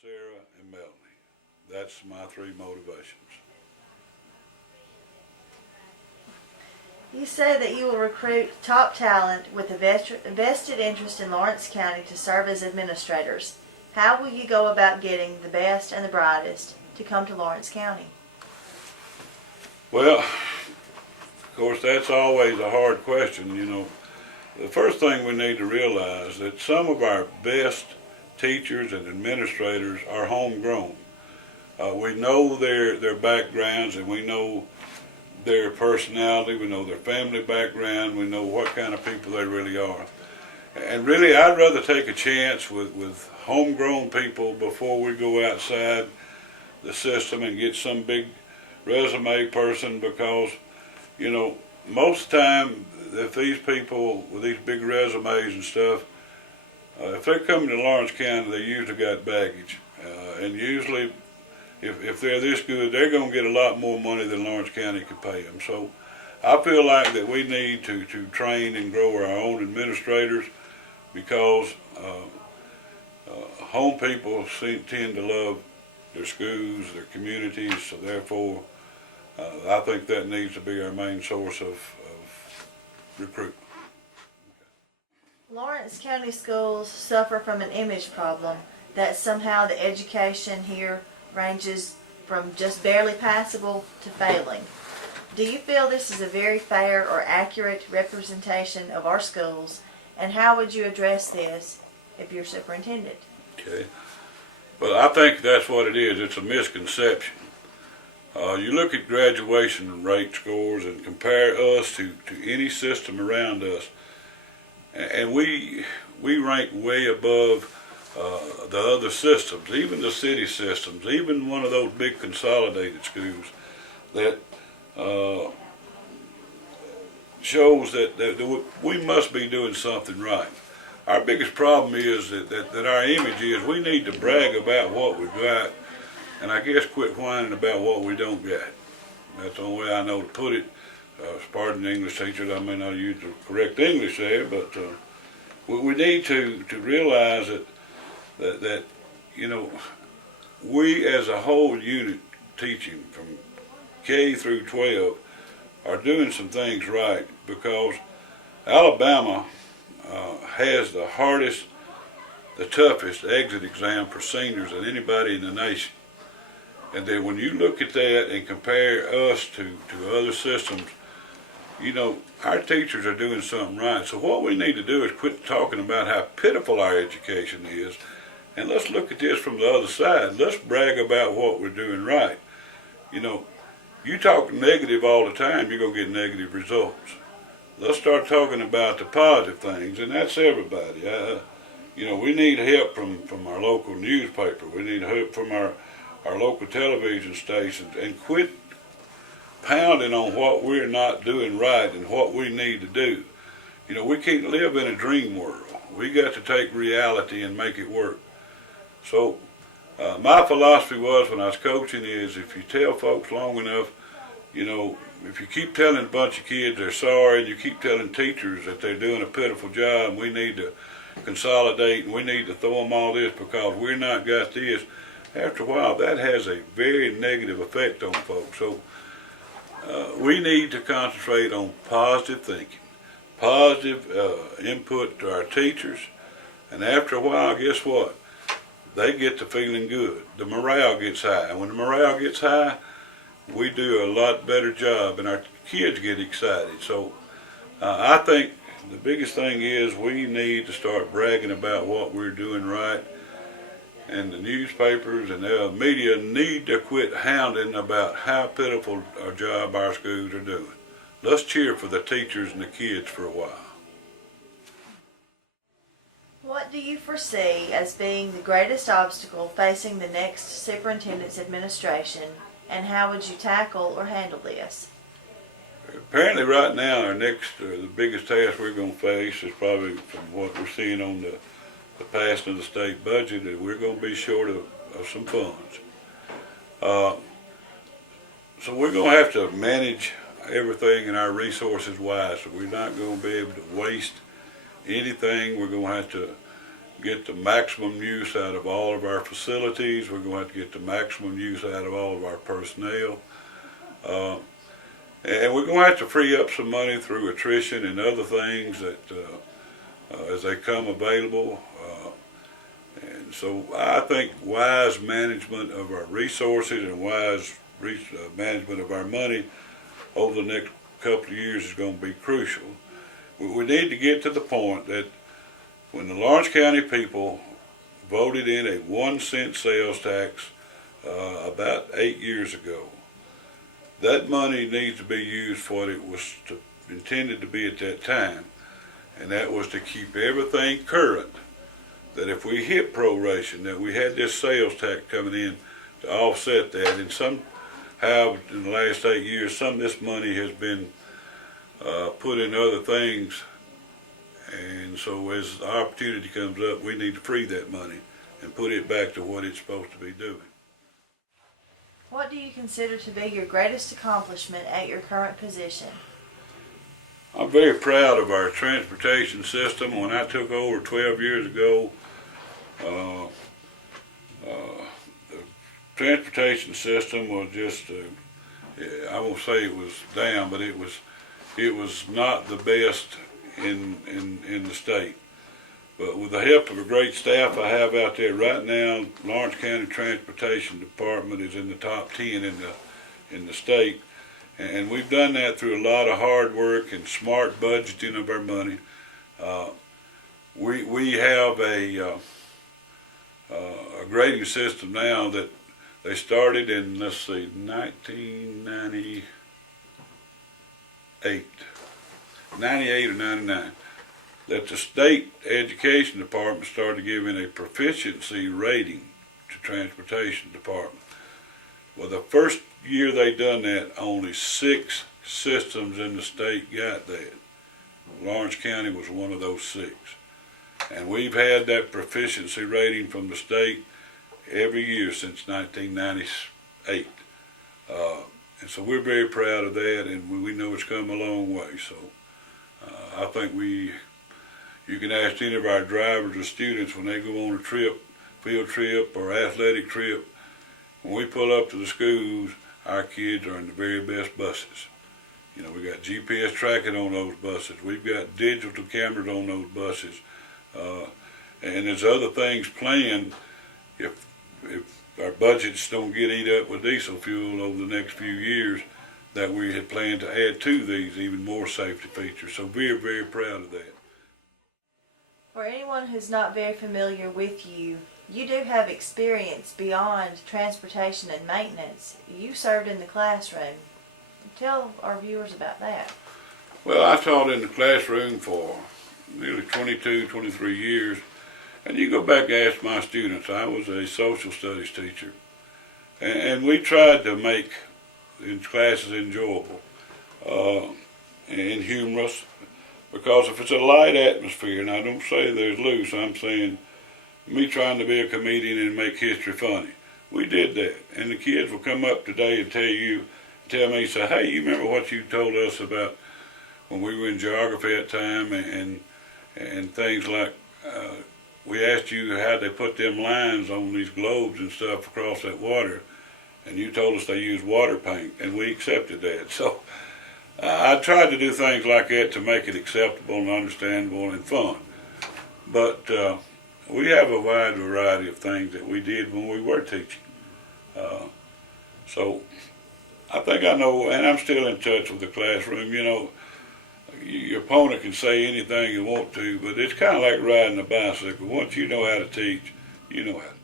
Sarah, and Melanie. That's my three motivations. You say that you will recruit top talent with a vested interest in Lawrence County to serve as administrators. How will you go about getting the best and the brightest to come to Lawrence County? Well, of course, that's always a hard question. You know, the first thing we need to realize that some of our best teachers and administrators are homegrown. We know their backgrounds, and we know their personality, we know their family background, we know what kind of people they really are. And really, I'd rather take a chance with homegrown people before we go outside the system and get some big resume person, because, you know, most of the time, if these people with these big resumes and stuff, if they're coming to Lawrence County, they usually got baggage. And usually, if they're this good, they're going to get a lot more money than Lawrence County can pay them. So I feel like that we need to train and grow our own administrators, because home people tend to love their schools, their communities, so therefore I think that needs to be our main source of recruitment. Lawrence County schools suffer from an image problem that somehow the education here ranges from just barely passable to failing. Do you feel this is a very fair or accurate representation of our schools, and how would you address this if you're superintendent? Okay. Well, I think that's what it is. It's a misconception. You look at graduation rate scores and compare us to any system around us, and we rank way above the other systems, even the city systems, even one of those big consolidated schools, that shows that we must be doing something right. Our biggest problem is that our image is we need to brag about what we've got, and I guess quit whining about what we don't got. That's the only way I know to put it. Pardon the English teachers, I may not use the correct English there, but we need to realize that you know, we as a whole unit teaching from K through 12 are doing some things right, because Alabama has the hardest, the toughest exit exam for seniors than anybody in the nation. And then when you look at that and compare us to other systems, you know, our teachers are doing something right. So what we need to do is quit talking about how pitiful our education is, and let's look at this from the other side. Let's brag about what we're doing right. You know, you talk negative all the time, you're going to get negative results. Let's start talking about the positive things, and that's everybody. You know, we need help from our local newspaper. We need help from our local television stations, and quit pounding on what we're not doing right and what we need to do. You know, we can't live in a dream world. We got to take reality and make it work. So my philosophy was, when I was coaching, is if you tell folks long enough, you know, if you keep telling a bunch of kids they're sorry, and you keep telling teachers that they're doing a pitiful job, and we need to consolidate, and we need to throw them all this because we're not got this, after a while that has a very negative effect on folks. So we need to concentrate on positive thinking, positive input to our teachers, and after a while, guess what? They get to feeling good. The morale gets high, and when the morale gets high, we do a lot better job, and our kids get excited. So I think the biggest thing is we need to start bragging about what we're doing right, and the newspapers and the media need to quit hounding about how pitiful a job our schools are doing. Let's cheer for the teachers and the kids for a while. What do you foresee as being the greatest obstacle facing the next superintendent's administration, and how would you tackle or handle this? Apparently right now our next, the biggest task we're going to face is probably, from what we're seeing on the passing of the state budget, that we're going to be short of some funds. So we're going to have to manage everything in our resources wisely. We're not going to be able to waste anything. We're going to have to get the maximum use out of all of our facilities. We're going to have to get the maximum use out of all of our personnel. And we're going to have to free up some money through attrition and other things that as they come available. And so I think wise management of our resources and wise management of our money over the next couple of years is going to be crucial. We need to get to the point that when the Lawrence County people voted in a 1-cent sales tax about 8 years ago, that money needs to be used for what it was intended to be at that time, and that was to keep everything current. That if we hit proration, that we had this sales tax coming in to offset that, and somehow in the last 8 years, some of this money has been put in other things, and so as the opportunity comes up, we need to free that money and put it back to what it's supposed to be doing. What do you consider to be your greatest accomplishment at your current position? I'm very proud of our transportation system. When I took over 12 years ago, the transportation system was just, I won't say it was down, but it was not the best in the state. But with the help of a great staff I have out there right now, Lawrence County Transportation Department is in the top 10 in the state. And we've done that through a lot of hard work and smart budgeting of our money. We have a grading system now that they started in, let's see, 98 or 99. That the state education department started giving a proficiency rating to transportation department. Well, the first year they done that, only 6 systems in the state got that. Lawrence County was one of those 6. And we've had that proficiency rating from the state every year since 1998. And so we're very proud of that, and we know it's come a long way. So I think you can ask any of our drivers or students when they go on a trip, field trip or athletic trip, when we pull up to the schools, our kids are in the very best buses. You know, we got GPS tracking on those buses. We've got digital cameras on those buses. And there's other things planned if our budgets don't get eat up with diesel fuel over the next few years, that we had planned to add to these even more safety features. So we're very proud of that. For anyone who's not very familiar with you, you do have experience beyond transportation and maintenance. You served in the classroom. Tell our viewers about that. Well, I taught in the classroom for nearly 22, 23 years. And you go back and ask my students, I was a social studies teacher. And we tried to make the classes enjoyable and humorous. Because if it's a light atmosphere, and I don't say there's loose, I'm saying me trying to be a comedian and make history funny. We did that. And the kids will come up today and tell me, say, hey, you remember what you told us about when we were in geography at that time and things like, we asked you how they put them lines on these globes and stuff across that water, and you told us they used water paint, and we accepted that. So I tried to do things like that to make it acceptable and understandable and fun. But we have a wide variety of things that we did when we were teaching. So I think I know, and I'm still in touch with the classroom. You know, your opponent can say anything you want to, but it's kind of like riding a bicycle. Once you know how to teach, you know how to